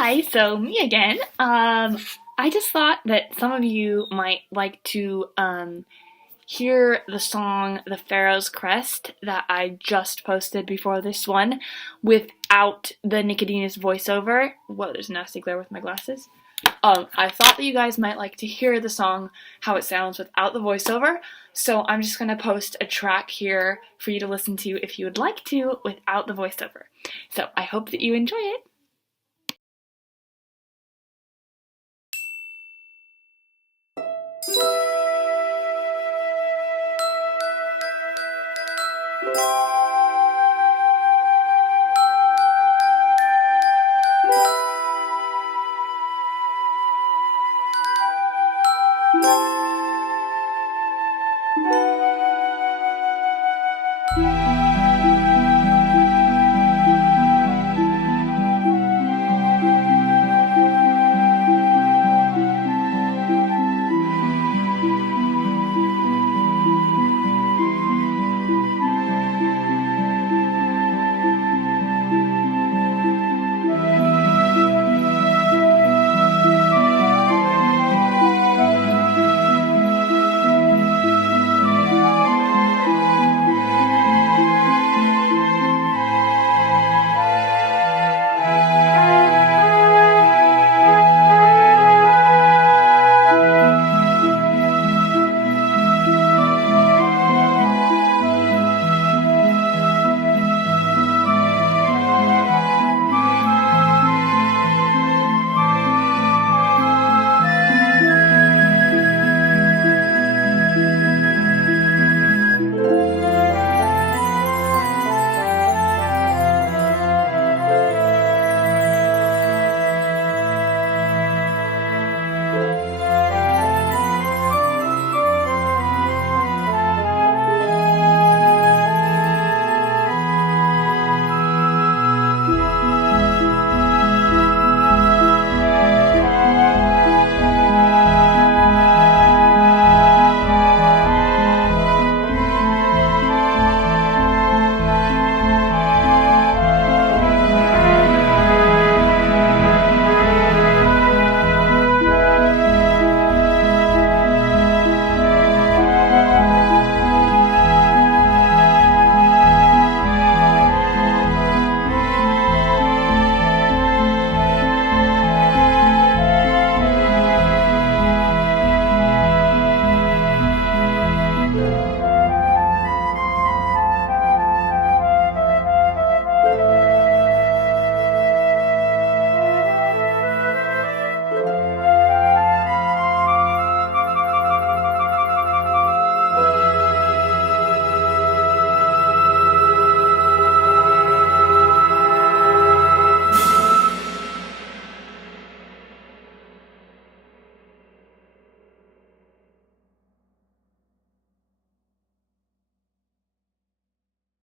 Hi, so me again. I just thought that some of you might like to hear the song The Pharaoh's Crest that I just posted before this one without the Nicodemus voiceover. Whoa, there's a nasty glare with my glasses. I thought that you guys might like to hear the song, how it sounds without the voiceover, so I'm just going to post a track here for you to listen to if you would like to without the voiceover. So I hope that you enjoy it.